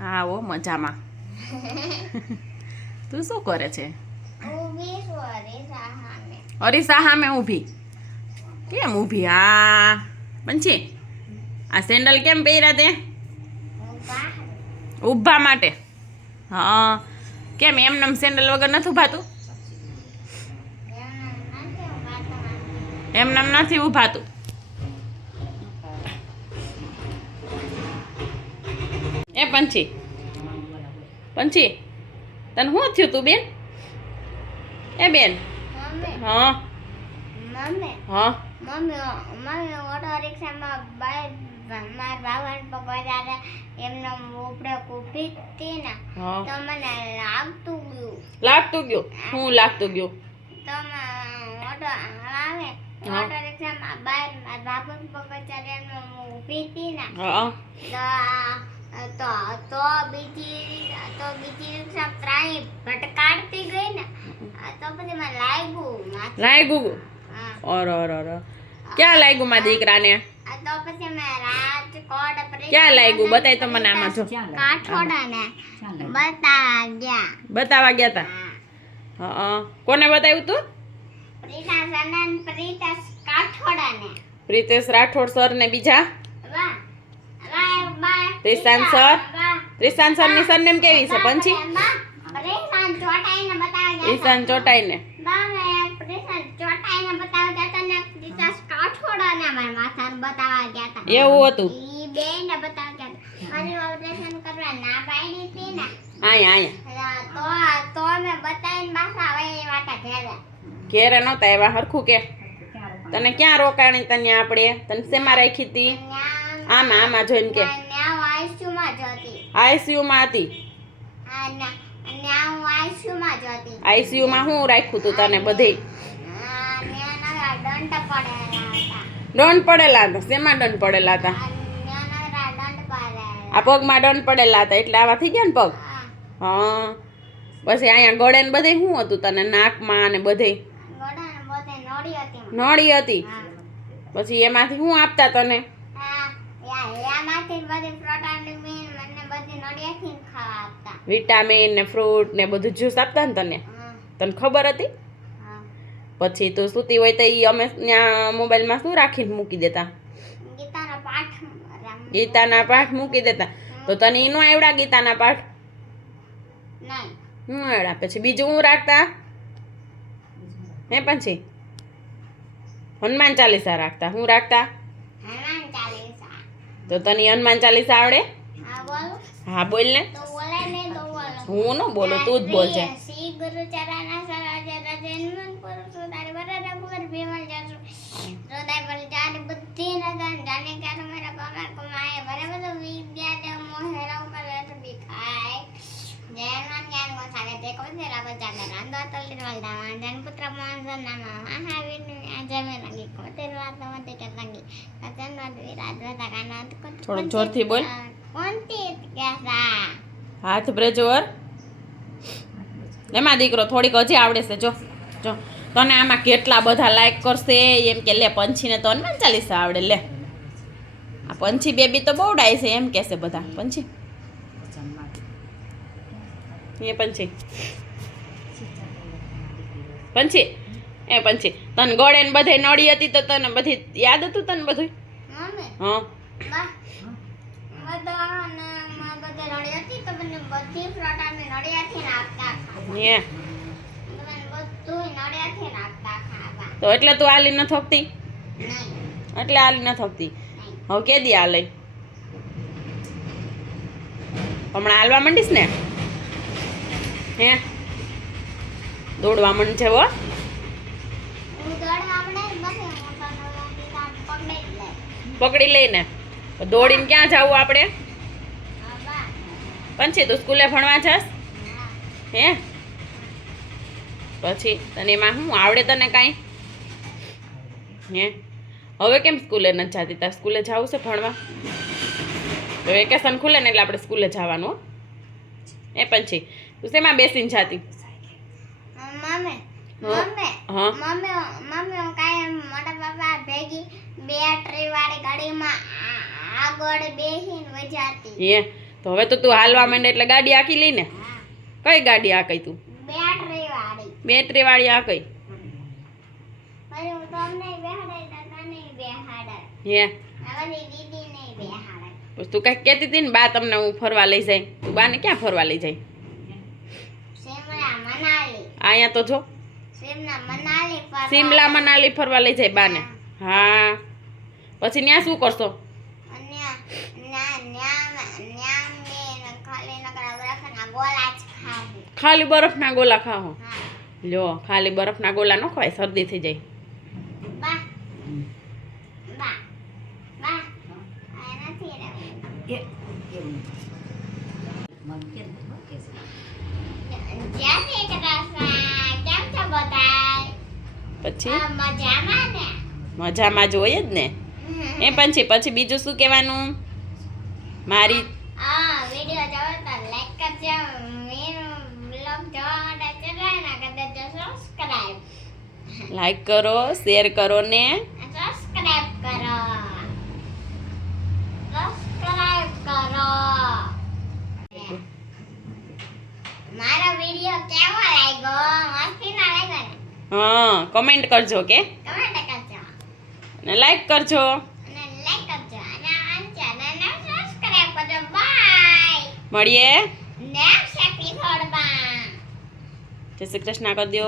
હા ઓ મજામાં. તું શું કરે છે? અરીસા સામે ઊભી. કેમ ઊભી? હા પંછી, આ સેન્ડલ કેમ પહેર્યા તે? ઊભા માટે. હા કેમ એમનેમ સેન્ડલ વગર નથી ઊભાતું? એમનેમ નથી ઊભાતું. એ પંછી, પંછી તને શું થયું તું બેન? એ બેન. હા હા મમ્મી ઓટો રિક્ષામાં મારા બાબા પપ્પા દાદા એમનો ઉપડે ઊભી હતી ને તો મને લાગતું ગયું. શું લાગતું ગયું? તો ઓટો આવે ઓટો રિક્ષામાં મારા બાબા પપ્પા દાદા એમનો ઊભી હતી ને તો બીજી રિક્ષા ત્રાઈ ભટકાડતી ગઈ ને તો પછી મને લાગ્યું. ઓર ક્યાં લાગ્યું મારા દીકરાને? તો પછી મેં રાજકોટ ક્યાં લાગ્યું? બતાય તો મને આમાં જો. કાઠોડાને બતાવા ગયા તા. હા કોને બતાવ્યું તું? પ્રીતેશ રાઠોડ સર ને બીજા ત્રિશાંત સર ની સરનેમ કેવી છે પંછી? ઈશાન ચોટાઈને. એવું હતું? ઘેરે નહોતા એવા હરખું કે તને ક્યાં રોકાણી? તને આપણે તને શેમાં રાખી હતી? આમાં જોઈને કે આઈસીયુ માં હતી. આઈસીયુ માં શું રાખ્યું તું તને? બધી દંડ પડેલા હતા. શેમાં દંડ પડેલા હતા? આ પગમાં દંડ પડેલા હતા એટલે આવા થઈ ગયા ને પગ. હા પછી અહીંયા ગળે ને બધે શું હતું તને? નાકમાં ને બધે નળી હતી. પછી એમાંથી શું આપતા તને? વિટામિન ને ફ્રૂટ ને બધું જ્યુસ આપતા ને તને? તને ખબર હતી? પછી તું સૂતી હોય તો અમે ત્યાં મોબાઈલમાં શું રાખીને મૂકી દેતા? ગીતાના પાઠ મૂકી દેતા. તો તને ઈ નો આવડા ગીતાના પાઠ? હું આવડા. પછી બીજું હું રાખતા? હે પછી હનુમાન ચાલીસા રાખતા. હું રાખતા? તો તને હનુમાન ચાલીસા આવડે? હા બોલ ને. હું ન બોલું, તું જ બોલજે. થોડુંક જોરથી બોલ. હાથ બ્રજોર એમાં દીકરો થોડીક હજી આવડે છે. જો જો તને આમાં કેટલા બધા લાઈક કરશે એમ કે લે પંછીને તો હનુમાન ચાલીસા આવડે. લે આ પંછી બેબી તો બહુ ડાય છે એમ કહેશે બધા. પંછી એ પંછી પંછી એ પંછી તને ગળે ને બધે નડી હતી તો તને બધી યાદ હતું તને બધું? હા તો એટલે તું આલી ન થોકતી? એટલે આલી ન થોકતી. હવે કે દી આલે? હમણાં હાલવા માંડીશ ને? હે દોડવા માંડ છે? હો પકડી લઈને દોડીને ક્યાં જવું આપણે? પંછી તું સ્કૂલે ભણવા જાસ? હે પછી તને એમાં શું આવડે? તને કાંઈ હે હવે કેમ સ્કૂલે નથી જતી? તાર સ્કૂલે જવું છે ભણવા? તો વેકેશન ખુલે ને એટલે આપણે સ્કૂલે જવાનું. એ પછી તું શેમાં બેસીને જાતી? મમ્મી હું કાયમ મોટા પપ્પા ભેગી બેટરી વાળી ગાડી આગળ બેહીને વજાતી. હે તો હવે તો તું હાલવા માંડે એટલે ગાડી આખી લઈને કઈ ગાડી આ કઈ તું બેટરી વાળી. બેટરી વાળી આ કઈ પછી હું તમને બેહાડાય તો તને બેહાડાય. હે અમારી દીદી નહીં બેહાડાય. પછી તું કઈ કહેતી હતી ને બા તમને હું ફરવા લઈ જાય તું બાને ક્યાં ફરવા લઈ જાય શિમલા મનાલી. અહીંયા તો જો શિમલા મનાલી ફરવા લઈ જાય બાને. હા પછી ત્યાં શું કરશો અને ખાલી નકરા બરફના ગોલા જ ખાવું. ખાલી બરફના ગોલા ખાઓ હા લ્યો ખાલી બરફના ગોલા ન ખવાય શરદી થઈ જાય બા બા બા આ નથી રહેવું. જય શ્રી કૃષ્ણ. કેમ છો બધાય? પછી મજામાં ને? મજામાં જ હોય જ ને એ પછી બીજું શું કહેવાનું મારી વિડિયો જોવો તો લાઈક કરજો. મીનુ બ્લોગ જોવા માટે ચેનલ ના કરજો સબસ્ક્રાઇબ. લાઈક કરો શેર કરો ને સબસ્ક્રાઇબ કરો. સબસ્ક્રાઇબ કરો. મારો વિડિયો કેવો લાગ્યો? મસ્તી ના લાગ્યો ને? હા કમેન્ટ કરજો કે કમેન્ટ કરજો અને લાઈક કરજો અને લાઈક કરજો અને આ ચેનલને સબસ્ક્રાઇબ કરજો. બાય. મળીએ નેક્સ્ટ એપિસોડમાં. જય શ્રી કૃષ્ણ કરી દો